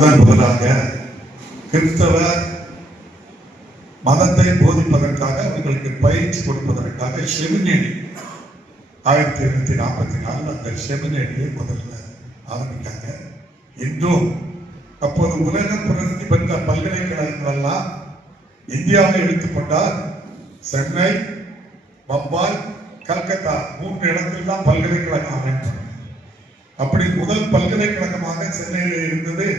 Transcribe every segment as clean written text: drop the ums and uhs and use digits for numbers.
முதலாக கிறிஸ்தவ மதத்தை போதிப்பதற்காக அவர்களுக்கு பயிற்சி கொடுப்பதற்காக செமினேரி 1844 அந்த செமினேரியை முதல்ல ஆரம்பித்தாங்க. இன்றும் அப்போது உலக பிரசித்தி பெற்ற பல்கலைக்கழகங்கள் எல்லாம் இந்தியாவை எடுத்துக்கொண்டால் சென்னை, பம்பாய், கல்கத்தா 3 இடத்தில் தான் பல்கலைக்கழகம் அமைப்பு. அப்படி முதல் பல்கலைக்கழகமாக சென்னையில் இருந்தது.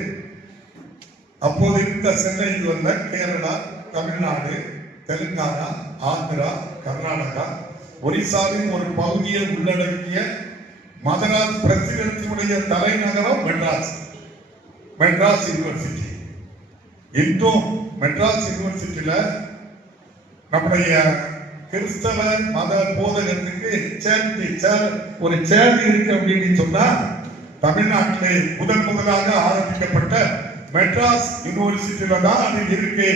அப்போது இருந்த சென்னையில் வந்த கேரளா, தமிழ்நாடு, தெலுங்கானா, ஆந்திரா, கர்நாடகா, ஒரிசாவின் ஒரு பகுதியை உள்ளடக்கிய மதராஸ் பிரசிடென்சியுடைய தலைநகரம் மெட்ராஸ் யூனிவர்சிட்டி. இன்றும் மெட்ராஸ் யூனிவர்சிட்டியில நம்முடைய கிறிஸ்தவ மத போதகத்துக்கு ஒரு சேர்ந்து இருக்கு அப்படின்னு சொன்னா தமிழ்நாட்டிலே முதலாக ஆரம்பிக்கப்பட்ட மெட்ராஸ் யூனிவர்சிட்டியில தான் அது இருக்கு.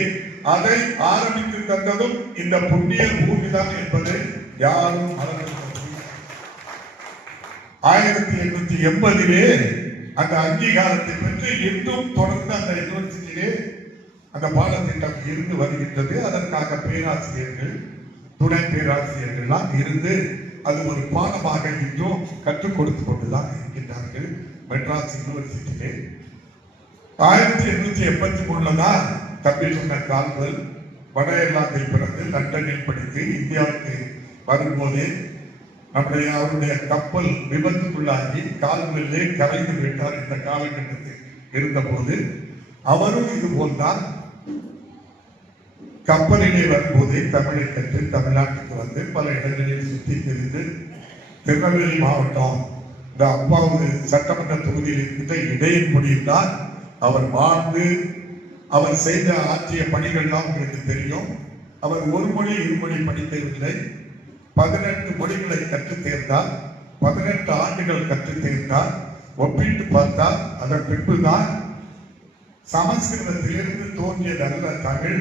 அதை ஆரம்பித்து தந்ததும் இந்த புண்ணிய பூமி தான் என்பதை யாரும் மறந்து 1880 அந்த அங்கீகாரத்தை பெற்று இன்னும் தொடர்ந்து அந்த யூனிவர்சிட்டியிலே அந்த பாடத்திட்டம் இருந்து வருகின்றது. அதற்காக பேராசிரியர்கள், துணை பேராசிரியர்கள்லாம் இருந்து அது ஒரு பாடமாக இன்றும் கற்றுக் கொடுத்து கொண்டுதான் இருக்கின்றார்கள் மெட்ராஸ் யூனிவர்சிட்டியிலே. 1883 தான் தம்பி சொன்ன கால்வெல் வட இங்கிலாந்தில் பிறந்து லண்டனில் படித்து இந்தியாவுக்கு வரும்போது அவருடைய கப்பல் விபத்துக்குள்ளாகி கால்வெல்லே கரைந்து விட்டார். இந்த காலகட்டத்தில் இருந்தபோது அவரும் இதுபோல்தான் கப்பலிலே வரும்போது தமிழை கற்று தமிழ்நாட்டுக்கு வந்து பல இடங்களில் சுற்றி திரிந்து திருநெல்வேலி மாவட்டம் இந்த அப்பாவு சட்டமன்ற தொகுதியில் இருக்கின்ற இடையின் முடிவுதான் அவர் வாழ்ந்து அவர் செய்த ஆற்றிய பணிகள்லாம் உங்களுக்கு தெரியும். அவர் ஒரு மொழி இருமொழி படிக்கவில்லை, 18 மொழிகளை கற்றுத் தேர்ந்தார், 18 ஆண்டுகள் கற்றுத் தேர்ந்தார். ஒப்பிட்டு பார்த்தால் அதன் பின்புதான் சமஸ்கிருதத்திலிருந்து தோன்றியதல்ல தமிழ்.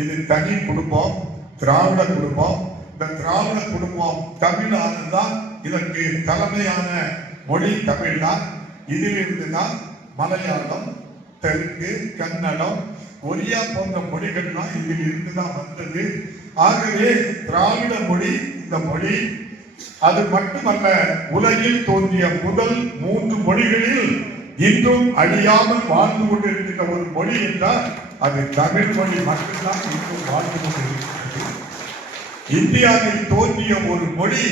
இது தனி குடும்பம், திராவிட குடும்பம். இந்த திராவிட குடும்பம் தமிழானதுதான் இதற்கு தலைமையான மொழி தமிழ் தான். இதிலிருந்து தான் மலையாளம், தெலுங்கு, கன்னடம், ஒரியா போன்ற மொழிகள்லாம் இதில் இருந்துதான் வந்தது. ஆகவே திராவிட மொழி இந்த மொழி அது மட்டுமல்ல, உலகில் தோன்றிய முதல் 3 மொழிகளில் இன்றும் அழியாமல் வாழ்ந்து கொண்டிருக்கின்ற ஒரு மொழி என்றால் அது தமிழ் மொழி மட்டும்தான் இன்றும் வாழ்ந்து கொண்டிருக்கிறது. இந்தியாவில் தோன்றிய ஒரு மொழி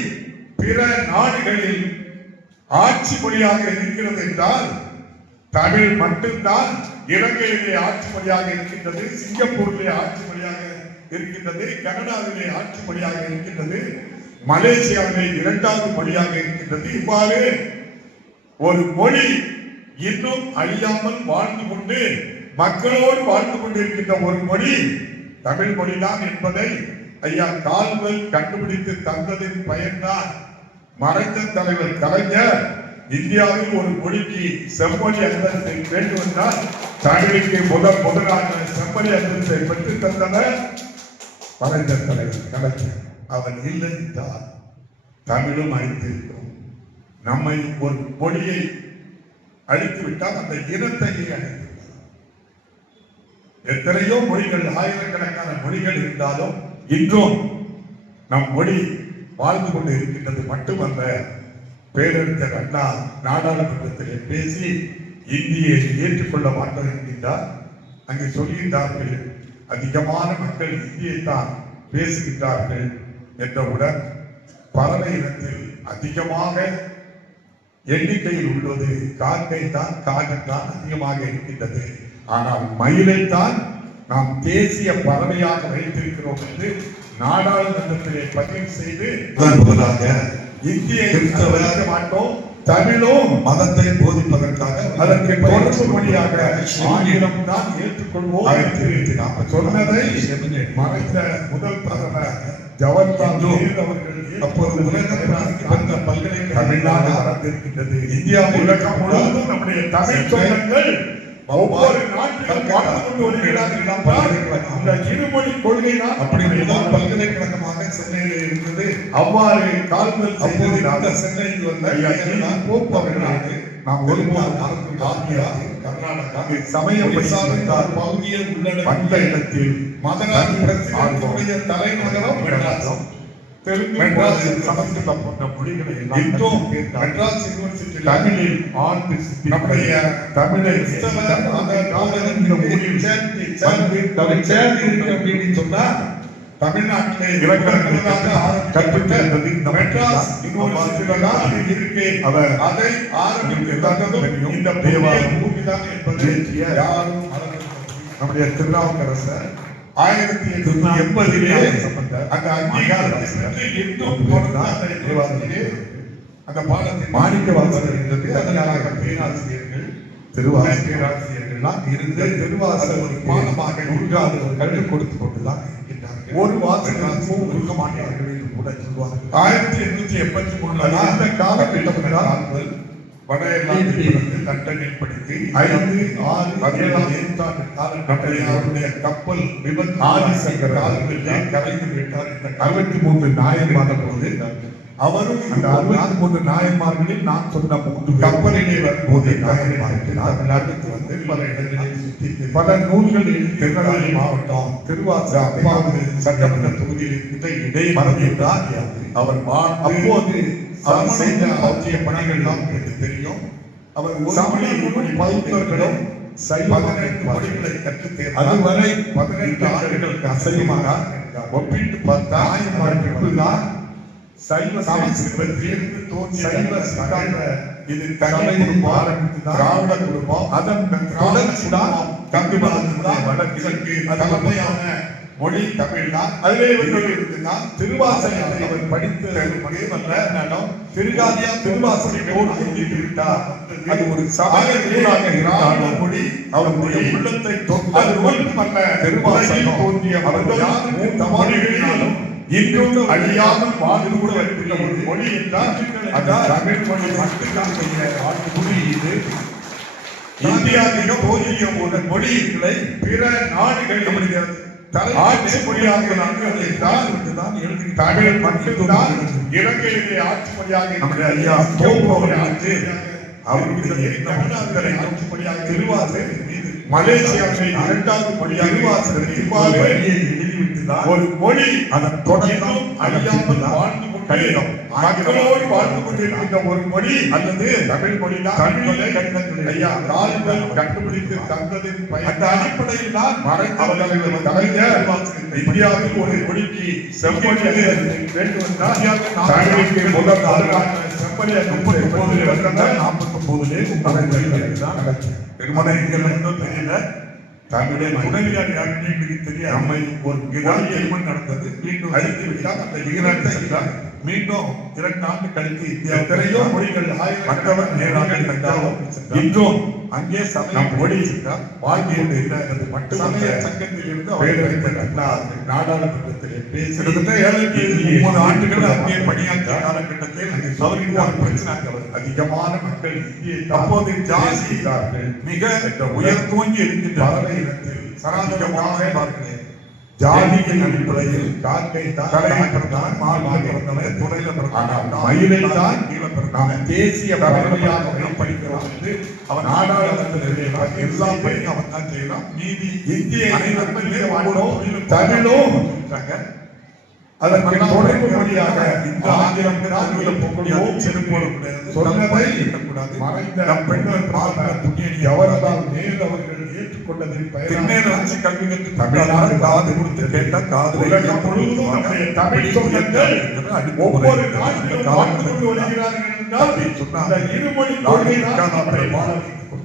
பிற நாடுகளில் ஆட்சி மொழியாக இருக்கிறது என்றால் தமிழ் மட்டும்தான். இலங்கையிலே ஆட்சி மொழியாக இருக்கின்றது, சிங்கப்பூரிலே ஆட்சி மொழியாக இருக்கின்றது, கனடாவிலே ஆட்சி மொழியாக இருக்கின்றது, மலேசியாவிலே 2வது மொழியாக இருக்கின்றது. இவ்வாறு ஒரு மொழி இன்னும் அழியாமல் வாழ்ந்து கொண்டு மக்களோடு வாழ்ந்து கொண்டிருக்கின்ற ஒரு மொழி தமிழ் மொழிதான் என்பதை ஐயா கால்வெல் கண்டுபிடித்து தந்ததின் பயன்தான் மறைந்த தலைவர் கலைஞர் இந்தியாவில் ஒரு மொழிக்கு செம்மொழி அந்தஸ்தை வேண்டும் என்றால் தமிழுக்கு முதலாக செம்மொழி அந்தஸ்தை பெற்று தந்தவர் மறைந்த தலைவர் கலைஞர். அவன் இல்லை என்றால் தமிழும் அழித்திருக்கும். நம்மை ஒரு மொழியை அழித்து விட்டால் அந்த இனத்தையே அழித்து. எத்தனையோ மொழிகள், ஆயிரக்கணக்கான மொழிகள் இருந்தாலும் இன்றும் நம் மொழி வாழ்ந்து கொண்டு இருக்கின்றது. மட்டுமல்ல, பேரறிஞர் அண்ணா நாடாளுமன்றத்திலே பேசி இந்தியை ஏற்றுக்கொள்ள மாட்டோம் என்கின்றார். அங்கே சொல்கின்றார்கள், அதிகமான மக்கள் இந்தியை தான் பேசுகின்றார்கள் என்றவுடன் பறவை இனத்தில் அதிகமாக எண்ணிக்கையில் உள்ளது காக்கை தான், காகம் தான் அதிகமாக இருக்கின்றது. ஆனால் மயிலைத்தான் நாம் தேசிய பறவையாக வைத்திருக்கிறோம் என்று நாடாளுமன்றத்திலே பதிவு செய்து முதலாக இந்தியை வளர்க்க மாட்டோம், தமிழும் மதத்தை போதிப்பதற்காக அதற்கு தொடர்பு மொழியாக ஆங்கிலம் தான் ஏற்றுக்கொள்வோம் சொன்னதை மறைந்த முதல் பிரதமர் ஜவஹர்லால் நேரு அவர்கள் அப்போது உலக பல்கலைக்கழகம் தமிழ்நாடு வளர்ந்திருக்கின்றது. இந்தியா உலகம் முழுவதும் நம்முடைய தமிழ் சொந்தங்கள் ஒவ்வொரு நாட்டிலும் இருமொழி கொள்கை தான் அப்படி முதல் பல்கலைக்கழகமாக சென்னையில் இருந்தது. அவ்வாறு கால்வெல் சென்னையில் வந்த நாம் ஒருபோது கர்நாடகா சமய பகுதியை உள்ளடக்கிய வந்த இடத்தில் மதராஸ் பிரதேசத்துடைய தலைநகரம் மெட்ராஸ். தெலுங்கு, மெட்ராஸ், சமஸ்கிருதம் போன்ற மொழிகளை இன்றும் மெட்ராஸ் யூனிவர்சிட்டியில் தமிழில் ஆண்டு நம்முடைய தமிழை சேர்ந்து இருக்கு அப்படின்னு சொன்னா தமிழ்நாட்டிலே கற்பித்தது இந்த மெட்ராஸ் யூனிவர்சிட்டியில இருக்கு. அதை ஆரம்பித்ததும் இந்த பூமி தான் என்பதை யாரும் நம்முடைய திருநாவுக்கரசர் 1880 அந்த அங்கீகாரத்தை அந்த பாடத்தை மாணிக்கவாசகர் என்றது அதனால பேராசிரியர்கள் பேராசிரியர்கள்லாம் இருந்து திருவாசகர் ஒரு பாடமாக கற்றுக் கொடுத்து கொண்டுதான் இருக்கின்றார்கள். ஒரு வாசகமும் இருக்க மாட்டார்கள் என்று கூட சொல்வார்கள். 1883 அந்த காலகட்டத்தில் வட இந்தியாவிலிருந்து லண்டனில் படித்து 5, 6, 17ஆம் நூற்றாண்டு காலகட்டத்திலே கப்பல் விபத்து ஆதிசங்கர கரைந்து விட்டார். இந்த 63 நாயன்மார்கள் போது அவரும் அந்த 63 நாயன்மார்களில் நான் சொன்ன 3 கப்பலிலே வரும்போது தமிழ்நாட்டுக்கு வந்து பல இடங்களில் சுற்றி பல நூல்களில் திருநெல்வேலி மாவட்டம் திருவாசக அப்பாவது சட்டமன்ற தொகுதியில் இருந்த இடைமறைந்தார். அவர் அப்போது அவர் செய்த அவற்றிய பணிகள் எல்லாம் எனக்கு தெரியும். அவர் பௌத்தர்களும் 15 மொழிகளை கற்றுத் தேர்ந்தார். அதுவரை 18 ஆண்டுகளுக்கு அசைவமாக ஒப்பிட்டு பார்த்தா தான் சைவ சமஸ்கிருதத்திலிருந்து தோன்றிய சைவ சித்தாந்த இது தனி குடும்பம் ஆரம்பித்துதான் திராவிட குடும்பம். அதன் தொடர்ச்சிதான் தமிழ்நாடு வடகிழக்கு தலைமையான மொழி தமிழ் தான். அதிலே இருந்தால் திருவாசகத்தை அவர் படித்து நடம் திருகாதியா திருவாசகை விட்டார். அது ஒரு சமயமாக இருந்தாலும் மொழி அவருடைய உள்ளத்தை திருவாசகம் தோன்றிய மொழிகளினாலும் இன்றும் அழியாமல் வாழ்ந்து கூட வருகின்ற ஒரு மொழி என்றால் தமிழ் மொழி மட்டும்தான் இது. இந்தியாவிலும் போதிய ஒரு மொழிகளை பிற நாடுகள் ஆட்சி மொழியாக தமிழ் மட்டும்தான் இலங்கையிலே ஆட்சி மொழியாக நம்முடைய ஐயா அவருடைய ஆட்சி மொழியாக திருவாசகர் மலேசியாவில் 2வது மொழியாக எழுதிவிட்டுதான் ஒரு மொழி அதன் தொடர்ந்தும் அழியாமல் வாழ்ந்து கடிதம் மக்களோடு வாழ்ந்து கொண்டிருக்கின்ற ஒரு மொழி அல்லது தமிழ் மொழி தான். தமிழை ஐயா கால்கள் கண்டுபிடித்து தந்ததின் அந்த அடிப்படையில் தான் அவர்கள் கலைஞர் இந்தியாவில் ஒரு மொழிக்கு செம்மொழி வேண்டும் என்றால் முதல் செம்மொழி 39 வந்தால் 49 திருமண தெரியல. தமிழை துணைவியார் யாருன்னு எங்களுக்கு தெரியாது. நம்மை ஒரு திருமணம் நடந்தது. மீண்டும் அழித்து விட்டால் அந்த ஈராட்டை மீண்டும் 2 ஆண்டு கழித்து இந்தியா எத்தனையோ மொழிகள் மற்றவர் நேராக இன்றும் அங்கே சமயம் மொழி வாழ்க்கையில் மட்டுமல்ல சங்கத்தில் இருந்து நாடாளுமன்றத்தில் பேசுகிறது. 7-3 ஆண்டுகள் அங்கே பணியாற்றிய காலகட்டத்தில் அவருக்கு ஒரு பிரச்சனை. அதிகமான மக்கள் இந்தியை அப்போது ஜாதி மிக உயர் தோங்கி இருக்கின்ற சராசரியாக பார்க்கிறேன். ஜாதியின் அடிப்படையில் காக்கை தான் பிறந்தவன் துறையில பிறந்தான் மயிலை தான் நாம் தேசிய பறவையாக படிக்கிறோம் என்று அவன் நாடாளுமன்றத்தில் எல்லாம் படி அவன் தான் செய்யலாம். நீதி இந்திய தமிழோ அதற்கு தொடர்பு மொழியாக இந்த ஆங்கிலம் ஆங்கிலம் சொன்னதை மறைந்த பெண்கள் ஜவஹர்லால் நேரு அவர்கள் ஏற்றுக்கொண்டதை பின்னேறி கல்வி கற்று தமிழ்நாடு காது கொடுத்து கேட்ட காது முழுவதும் தமிழ் சொந்தங்கள் ஒவ்வொரு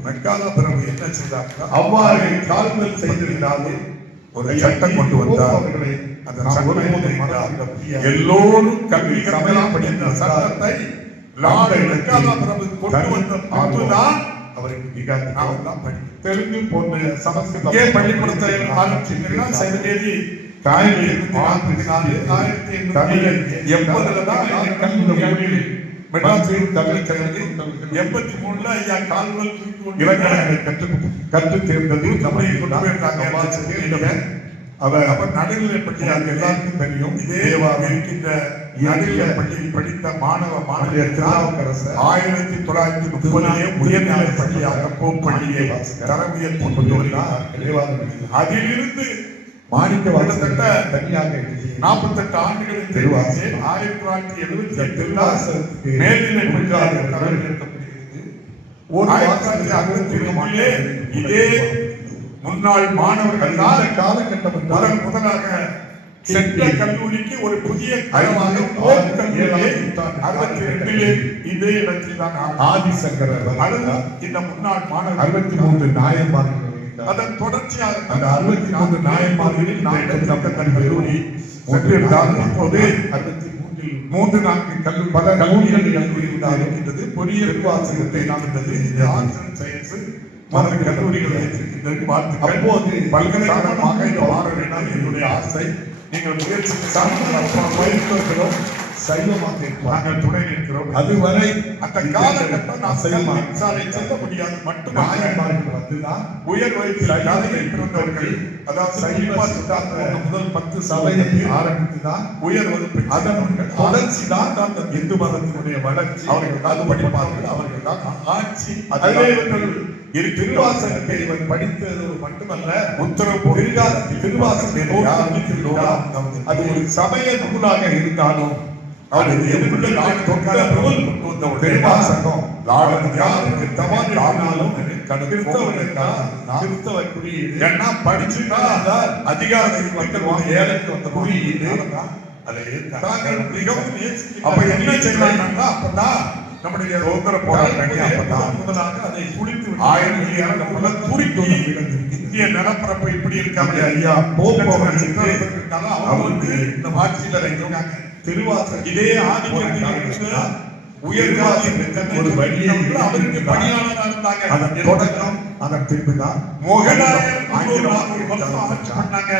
மெக்காலா என்ன செய்தார்கள் அவ்வாறு கால்கள் செய்திருந்தாலும் ஒரு சட்டம் கொண்டு வந்தார். எல்லோரும் கல்வி கற்கலாம் என்ற சட்டத்தை கொண்டு வந்ததான் அவருக்கு மிக தெலுங்கு போன்ற சமஸ்கிருத பள்ளிக்கூடத்தை ஆரம்பிச்சு கற்றுத் தேர்ந்தது அப்ப நடுநிலை பள்ளி அங்க எல்லாருக்கும் தெரியும். இதே இருக்கின்ற நடுநிலை பள்ளியில் படித்த மாணவ மாணவியர் 1930 உயர்நிலை பள்ளியாக கோப்பள்ளியை தரவியல் கொண்டு வருகிறார். அதிலிருந்து மாணிக்க கிட்டத்தட்ட தனியாக 48 ஆண்டுகளில் தெரிவாசே 1978 மேல்நிலை பள்ளியாக தரவியேற்கப்படுகிறது. 1962 இதே முன்னாள் மாணவர்கள் காலகட்டம் முதலாக சென்ற கல்லூரிக்கு ஒரு புதிய கழகமாக 62 இதே இடத்தில் தான் ஆதிசங்கரர் இந்த முன்னாள் மாணவர் 63 நாயன்மார்கள். அதன் தொடர்ச்சியாக அந்த 63 நாயன்மார்களில் கல்லூரி இப்போது 3-4 கல்லூரி பல கல்லூரிகள் இருக்கின்றது. பொறியியல் வாசகத்தை நடந்தது. கல்லூரிகள் அப்போது பல்கலைக்கழகமாக இந்த மாற வேண்டாம் என்னுடைய ஆசை. நீங்கள் முயற்சி வைத்தவர்களும் சைவமாக நாங்கள் துணை நிற்கிறோம். அதுவரை அந்த காலகட்டம் நான் சாலை செல்ல முடியாது மட்டும் வந்துதான் உயர் வகுப்பில் கலையில் பிறந்தவர்கள், அதாவது சைவ சித்தாந்த முதல் 10 சபையை ஆரம்பித்துதான் உயர் வகுப்பு அதன் தொடர்ச்சி தான் அந்த இந்து மதத்தினுடைய வளர்ச்சி. அவர்கள் தான் படிப்பார்கள், அவர்கள் தான் ஆட்சி. அதிலே இவர்கள் திருவாசகத்தை இவர் படித்தது மட்டுமல்ல, உத்தரவு திருவாசகம் அது ஒரு சமய நூலாக இருந்தாலும் அது எதிர்ப்பு நாடு தொட்ட நூல் கொண்டு வந்த திருவாசகம் கிறிஸ்தவ குறியீடு ஏன்னா படிச்சுட்டா அதிகாரத்துக்கு மக்கள் ஏழைக்கு வந்த குறியீடு மிகவும் அப்ப என்ன செய்யறாங்கன்னா அப்பதான் நம்முடைய சுதந்திர போராட்டங்க அப்பதான் முதலாக அதை குளித்து 1200 துருக்கி இந்திய நிலப்பரப்பு இப்படி இருக்காங்க ஐயா அவங்க வந்து இந்த ஆட்சியில இருக்காங்க. திருவாசகம் இதே ஆதிக்கத்தில் ஒரு வழியை அவருக்கு பணியாளராக இருந்தாங்க. அதன் தொடக்கம் அதன் பின்புதான் முகலாயர் பண்ணாங்க.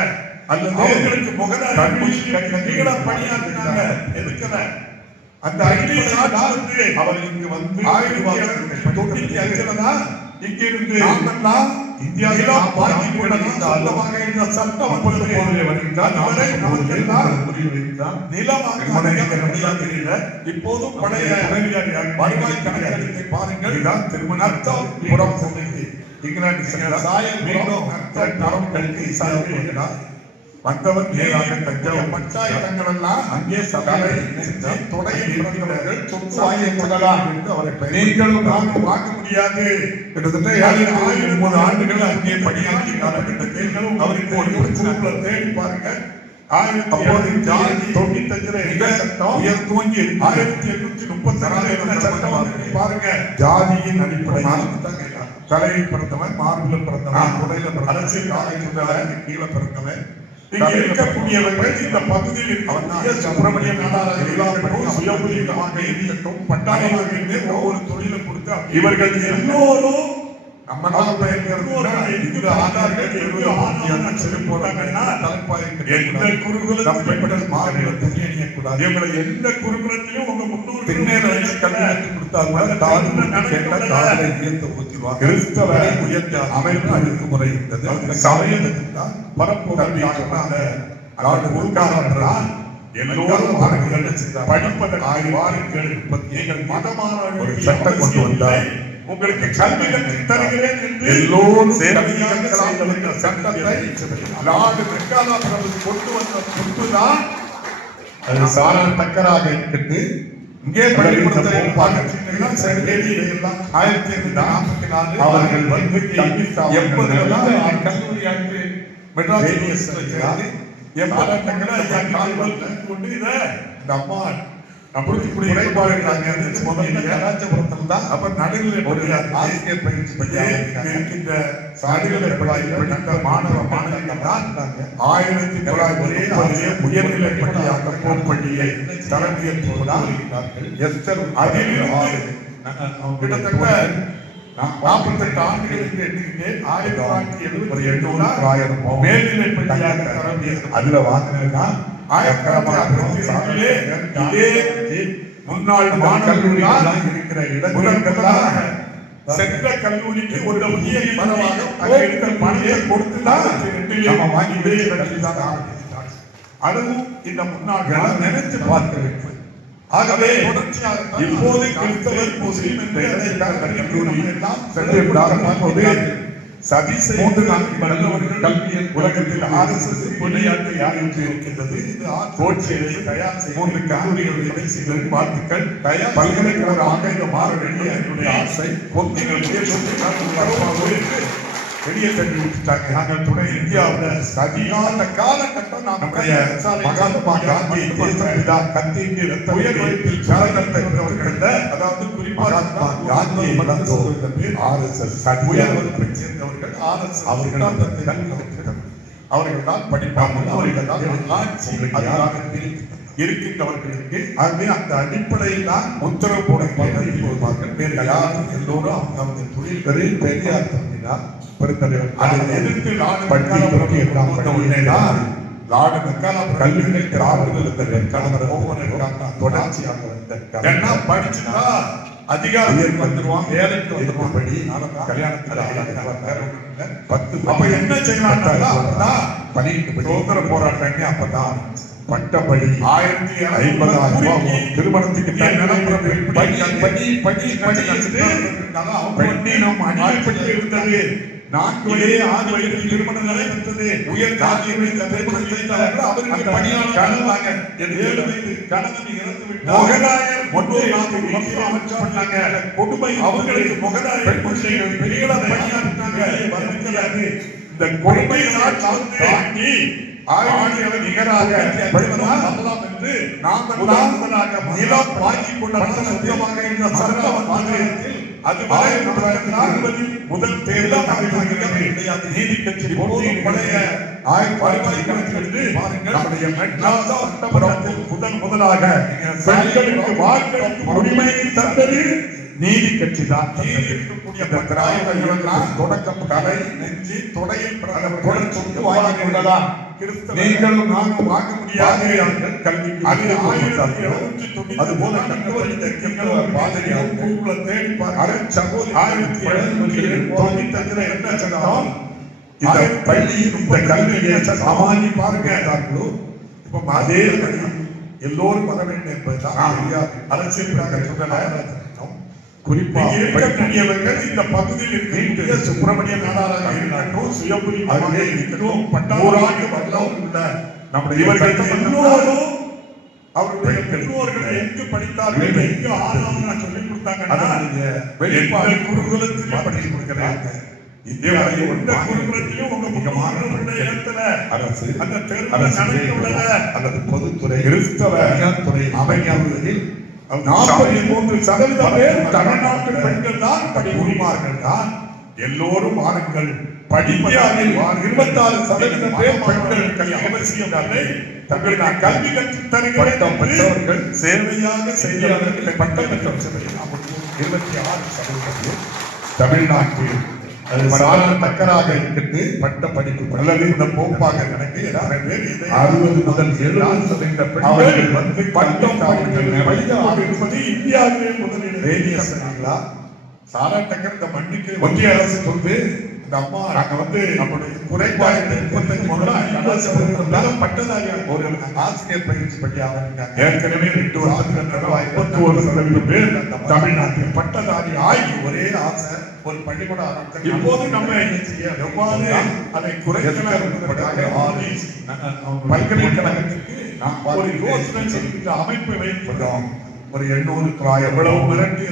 அல்லது அவங்களுக்கு முகலாயர் பணியாற்றினாங்க. எதுக்கல அந்த அவர் இங்கு வந்து 1795 தான் இங்கிருந்து இந்தியாவில் பாக்கி சொந்தமாக இந்த சட்டம் இப்போதும் பழைய வருவாய் கணக்கெடுப்பை பாருங்கள். திருமணம் இங்கிலாந்து வந்தவர் நேராக தஞ்சாவூர் பஞ்சாயத்தங்கள் எல்லாம் அங்கே சபை தொடையில் இருக்கிறவர்கள் சொத்து கொள்ளலாம் என்று அவரை நீங்களும் நானும் வாங்க முடியாது. கிட்டத்தட்ட 1030 ஆண்டுகள் அங்கே பணியாற்றி காலகட்டத்தில் அவருக்கு ஒரு பிரச்சனை தேடி பாருங்க. 1995 சட்டம் உயர் துவங்கி 1836 சட்டம் பாருங்க. ஜாதியின் அடிப்படையில் தலையில் பிறந்தவன், மார்பில் பிறந்தவன், உடையில அரசியல் ஆராய்ச்சி கீழே பிறந்தவன் இங்க இருக்கக்கூடியவர்கள் இந்த பகுதியில் சுப்பிரமணிய சுயபுலிகமாக இருக்கட்டும், பட்டாளமாக இருந்து ஒவ்வொரு தொழிலும் கொடுத்து இவர்கள் எல்லோரும் நம்ம எந்த குருகுலத்திலும் உங்க முன்னோர் கிறிஸ்தவ உயர்ந்த அமைப்பு அணுகுமுறை இருந்தது. அந்த சமயத்தில் தான் எல்லோரும் படிப்பதற்கு வாருங்கள், நீங்கள் மதமான ஒரு சட்டம் கொண்டு வந்தால் உங்களுக்கு கல்வி கற்றுத் தருகிறேன் என்று எல்லோரும் சட்டத்தை நாடு மெக்காலா பிரபு கொண்டு வந்த பொறுப்புதான் அது சாரண தக்கராக இருக்கிறது. இங்கே அவர்கள் வந்து 80 கல்லூரி ஆண்டு மெட்ராஸ் கொண்டு இதை இந்த அம்மா நம்மளுடைய கலாச்சாரத்தில் தான் அப்ப நடுநிலை ஆசிரியர் பயிற்சி இருக்கின்ற நடுநிலை படித்த மாணவ மாணவிகள் தான் 1930 உயர்நிலை பள்ளியாக கோப்பள்ளியை தரவியல் அதில் கிட்டத்தட்ட 48 ஆண்டுகளுக்கு எண்ணிக்கை 1978 மேல்நிலை பள்ளியாக தரவியல் அதுல வாங்கினா முன்னாள் மாணவர்களால் இருக்கிற இடங்களாக சென்ற கல்லூரிக்கு ஒரு புதிய பணமாக அங்கே இருந்த பணத்தை கொடுத்துதான் நம்ம வாங்கி வெளியே கல்விதான் ஆரம்பித்தார். அதுவும் இந்த முன்னாள் நினைத்து பார்க்க வேண்டும். ஆகவே இப்போது கிறிஸ்தவர் முஸ்லிம் என்று அதை கல்லூரி எல்லாம் சதி செய்து வல்லவர்கள் கல்வியில் உலகத்தில் RSS பொறியாற்றை ஆரம்பித்து இருக்கின்றது. இது கோட்சியை தயார் செய்ய 3 கல்லூரிகளை இணை செய்தது. வாழ்த்துக்கள். பல்கலைக்கழக ஆங்கில மாற வேண்டிய என்னுடைய ஆசை பொத்திகள் வெளியே தள்ளி விட்டுட்டாங்க. நாங்கள் துணை இந்தியாவில் சரியான காலகட்டம் நம்முடைய மகாத்மா காந்தி கத்திக்கு உயர் வகுப்பில் சாதனத்தை அதாவது குறிப்பாக காந்தி RSS உயர் வகுப்பை சேர்ந்தவர்கள் RSS அவர்கள் தான் படிப்பார்கள். அவர்கள் தான் ஆட்சி அதிகாரத்தில் இருக்கின்றவர்களுக்கு ஆகவே அந்த அடிப்படையில் தான் உத்தரவு போடுவார்கள். வேறு யாரும் எல்லோரும் அவங்க தொழில்களில் பெரியார் தம்பினார் பெருந்தலைவர் அதை எதிர்த்து நாடு நாடு கல்விகளை தொடர்ச்சியாக என்ன படிச்சுட்டா அதிகாரம் வந்துருவான், வேலைக்கு வந்துருவான். கல்யாணத்தில் 10 அப்ப என்ன செய்யலாம்? 12 சுதந்திர போராட்டங்க அப்பதான் பட்டப்படி 1550 திருமணத்துக்கு இருந்தது. 4 வயது 6 வயதில் திருமணம் நடைபெற்றது. உயர் ஜாதியை திருமணம் செய்தார்கள். அவருக்கு பணியாளர் கணவன் இறந்து விட்டார். முகலாயர் அமைச்சாங்க. கொடுமை அவர்களுக்கு முகலாயர் பெரிய பணியாற்றாங்க. இந்த கொடுமைகளால் தாண்டி ஆயிரம் நிகராக வரலாம் என்று நாம் முதலாக நிலம் வாங்கிக் கொள்ள சுத்தமாக இந்த சட்டம் மாநிலத்தில் அது முதல் தேர்தல் நீதி கட்சி பழைய முதலாக பெண்களுக்கு வாக்களிக்கும் உரிமையை தந்தது நீதி கட்சி தான். தொடக்கம் கலை நெஞ்சு தொடையில் வாங்கிக் கொள்ளலாம். நீங்களும் நானும் வாங்க முடியாது. கல்வி அதுபோல என்ன சொன்னாலும் இந்த பள்ளியில் இந்த கல்வியை சாமானிய பாருங்க. இப்ப அதே எல்லோரும் வர வேண்டும் என்பதுதான் அரசியல். குறிப்பாக இருக்கக்கூடியவர்கள் இந்த பகுதியில் இருக்கின்ற சுப்பிரமணிய நாடாராக இருக்கட்டும், சுயபுரிமாக இருக்கட்டும், பட்டாண்டு வரலாம் உள்ள நம்முடைய இவர்கள் எல்லோரும் அவருடைய பெற்றோர்கள் எங்கு படித்தார்கள், எங்கு ஆறாம் சொல்லிக் கொடுத்தாங்கன்னா வெளிப்பாடு குருகுலத்தில் படித்து கொடுக்கிறாங்க. இந்தியாவில் எந்த குருகுலத்திலும் உங்க முக்கியமான இடத்துல அரசு அந்த தேர்தல் நடந்துள்ளத அல்லது பொதுத்துறை கிறிஸ்தவ துறை அமையாளர்களில் 43% பேர் தமிழ்நாட்டு பெண்கள் தான் படிப்புரிமார்கள் தான். எல்லோரும் ஆண்கள் படிப்பியாவில் 26% பேர் பெண்கள் அவசியம் இல்லை. தங்களுக்கு கல்வி கற்றுத் தருகிறவர்கள் சேவையாக செய்தவர்கள் பட்டம் பெற்றவர்கள் 26% தமிழ்நாட்டில் தக்கராக இருக்கிறது. பட்ட படிப்பு அல்லது இந்த போப்பாக கணக்கு 60 முதல் 70% பெண்கள் வந்து பட்டம் இருப்பது இந்தியாவிலே முதலில். சாராட்டங்கள் இந்த மண்ணுக்கு ஒன்றிய அரசு கொண்டு இந்த அம்மா நாங்க வந்து நம்முடைய குறைபாடு 35 பட்டதாரியாக ஒரு ஆசிரியர் பயிற்சி பள்ளியாக இருக்காங்க. ஏற்கனவே 2 வருஷத்துக்கு 51% பேர் தமிழ்நாட்டில் பட்டதாரி ஆகி ஒரே ஆசை ஒரு பள்ளிக்கூட ஆரம்பிக்க. இப்போது நம்ம எவ்வாறு அதை குறைக்கலாம் பல்கலைக்கழகத்திற்கு நாம் ஒரு யோசனை செய்கின்ற அமைப்பை வைக்கிறோம். ஒரு 800 எவ்வளவு மிரட்டி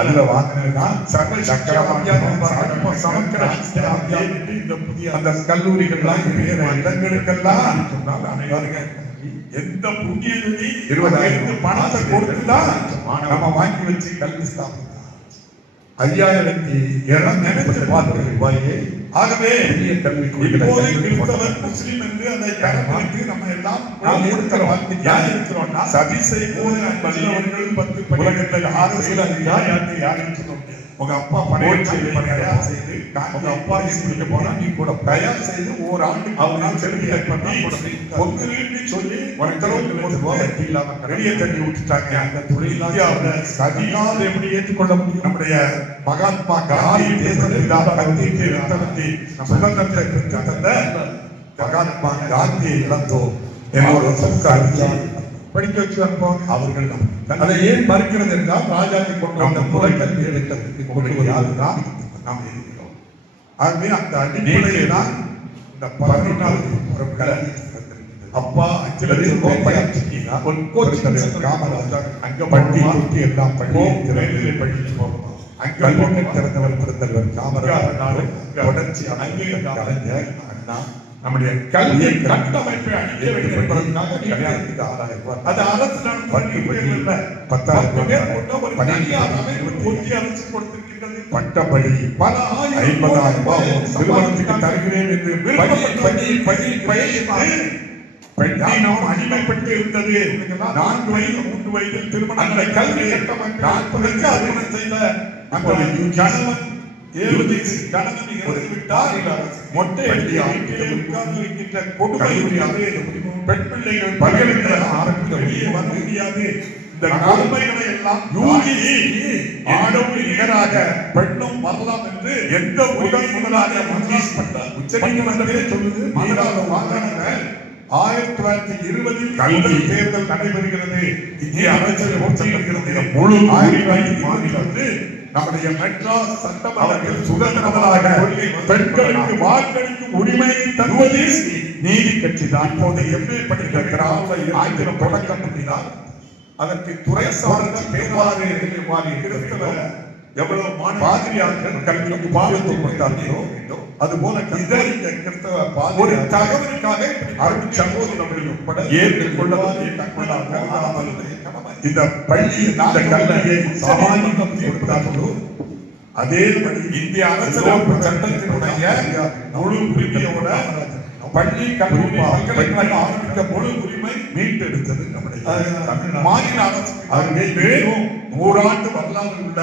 அதுல வாங்கினதுதான் அந்த கல்லூரிகள்லாம் இடங்களுக்கெல்லாம் எந்த புண்ணிய 20,000 பணத்தை கொடுத்துதான் நம்ம வாங்கி வச்சு கல்வி ஸ்தாபனம் 5,200 நினைத்து பார்க்கிற ரூபாயை. ஆகவே கிறிஸ்தவர் முஸ்லிம் என்று அதை கணக்கு நம்ம எல்லாம் இருக்கிறோம்னா சதி செய்வோம் வல்லவர்கள் 10 உலகத்தில் 6 யாரும் சொல்ல முடியாது. உங்க அப்பா தயார் செய்து உங்க அப்பா ஸ்கூலுக்கு போனா நீ கூட தயார் செய்து ஓராண்டு அவனால் செலுத்தி பொங்குன்னு சொல்லி வெளியே தள்ளி விட்டுட்டாங்க. அந்த தொழிலாளர் சதியால் எப்படி ஏற்றுக்கொள்ள முடியும்? நம்முடைய மகாத்மா காந்தி தேசத்தை சுதந்திரத்தை பெற்று தந்த மகாத்மா காந்தியை இழந்தோம் என்னோட படிக்க வச்சு அனுப்புவாங்க. அவர்கள் அதை ஏன் மறுக்கிறது என்றால் ராஜாஜி கொண்டு வந்த முறை கல்வி திட்டத்துக்கு யாருதான் நாம் இருக்கிறோம். ஆகவே அந்த அடிப்படையை தான் இந்த 14வது அப்பா காமராஜர் அங்க பட்டி குட்டி எல்லாம் பள்ளி பள்ளிக்கு போகணும். அங்க திறந்தவர் பிறந்தவர் காமராஜர் தொடர்ச்சி கலைஞர் அண்ணா நம்முடைய கல்வி கட்டமைப்பை அளிக்க வேண்டும் என்பதற்காக கல்யாணத்துக்கு 6000 ரூபாய். அது அரசு பட்டப்படி பல 50,000 ரூபாய் திருமணத்துக்கு தருகிறேன் என்று பெண்ணை நாம் அடிமைப்பட்டு இருந்தது. 4 வயது 3 வயதில் திருமணம் அந்த கல்வி கட்டமைப்பு 40க்கு திருமணம் செய்த அந்த கணவன் 7 வயசு கணவன் இறந்துவிட்டார். மொட்டை அடித்து வீட்டிலே உட்கார்ந்து வைக்கின்ற கொடுமை முடியாது. பெண் பிள்ளைகள் பல்கலைக்கழகம் ஆரம்பிக்க வெளியே வர முடியாது. இந்த கொடுமைகளை எல்லாம் ஆடவுக்கு நிகராக பெண்ணும் வரலாம் என்று எந்த முதலாக மதராஸ் பட்டார். உச்சநீதிமன்றமே சொல்லுது. மதராஸ் வாங்கினாங்க. 1920 கல்வி தேர்தல் நடைபெறுகிறது. இங்கே அமைச்சர் போட்டியிடுகிறது. முழு மாநிலத்திலிருந்து நம்முடைய மெட்ராஸ் சட்டமன்றத்தில் சுதந்திரமாக பெண்களுக்கு வாக்களிக்கும் உரிமையை தருவது நீதி கட்சி தான். இப்போது எம்ஏ படிக்கிற திராவிட தொடக்கம் பண்ணினார். அதற்கு துறை சார்ந்த பேராசிரியர் கிறிஸ்தவ எவ்வளவு பாதிரியார்கள் கல்விக்கு பாதுகாப்பு கொடுத்தார்களோ அதுபோல ஒரு தகவலுக்காக அருள் சகோதரர்கள் உட்பட ஏற்றுக்கொள்ளவாறு இந்த பள்ளி இந்த கல்வியை சாமானியம் கொடுத்தார்களோ அதேபடி இந்திய அரசியலமைப்பு சட்டத்தினுடைய முழு உரிமையோட பள்ளி கல்லூரி ஆரம்பிக்க முழு உரிமை மீட்டெடுத்தது நம்முடைய மாநில அரசு. மேலும் 100 ஆண்டு வரலாறு உள்ள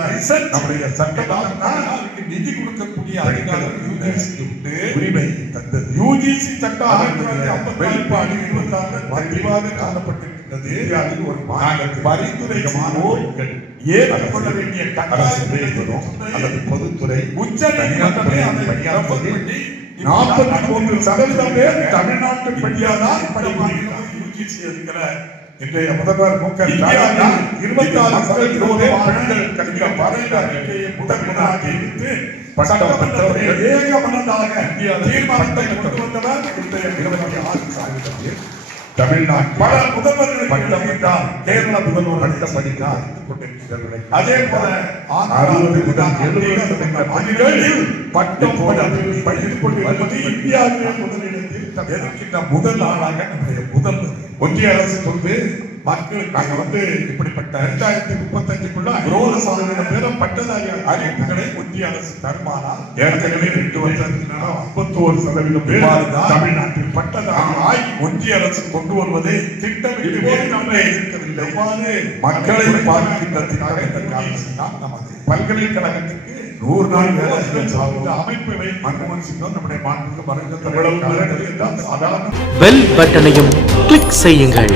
நம்முடைய சட்டத்திற்கு நிதி கொடுக்கக்கூடிய அதிகாரம் யுஜிசி உரிமை தந்தது. யுஜிசி சட்டம் வெளிப்பாடு 26 பதிவாக காணப்பட்டிருக்கிறது. இந்தியாவில் ஒரு பரிந்துரைமான ஏற்றுக்கொள்ள வேண்டிய அல்லது பொதுத்துறை உச்ச நீதிமன்றமே அதை பணியாற்றி 43% பேர் தமிழ்நாட்டு பள்ளியாதான் படிப்பார்கள். யுஜிசி இருக்கிற இன்றைய முதல்வர் ஸ்டாலின் 26% பெண்கள் கல்வி அறிக்கையை முதன்முறையாக எடுத்து சட்டமன்றத்தில் ஏகமனதாக தீர்மானத்தை கொண்டு வந்தவர் இன்றைய 26% பேர் தமிழ்நாடு. பல முதல்வர்கள் படித்தார். கேரள முதல்வர் படித்தார். அதே போல 60 முதல் 70 ஆண்டுகளில் பட்டம் படித்துக் கொண்டிருப்பது இந்தியாவிலே முதலிடத்தில் இருக்கின்ற முதல் ஆளாக நம்முடைய முதல்வர். ஒன்றிய அரசு கொண்டு மக்களுக்கு இப்படிப்பட்ட 2035க்குள்ள 60% பேரும் பட்டதாரி அறிவிப்புகளை ஒன்றிய அரசு தருமானால் ஏற்கனவே 2 வருஷத்துக்கு 51% பேர் தமிழ்நாட்டில் பட்டதாரி ஒன்றிய அரசு கொண்டு வருவதை திட்டமிட்டு நம்மை இருக்கவில்லை. மக்களை பார்க்கின்றதுக்காக நமது பல்கலைக்கழகத்துக்கு 100 நாள் அமைப்பை மன்மோகன் சிங்கும் நம்முடைய மாண்புக்கு மறைந்த பெல் பட்டனையும் கிளிக் செய்யுங்கள்.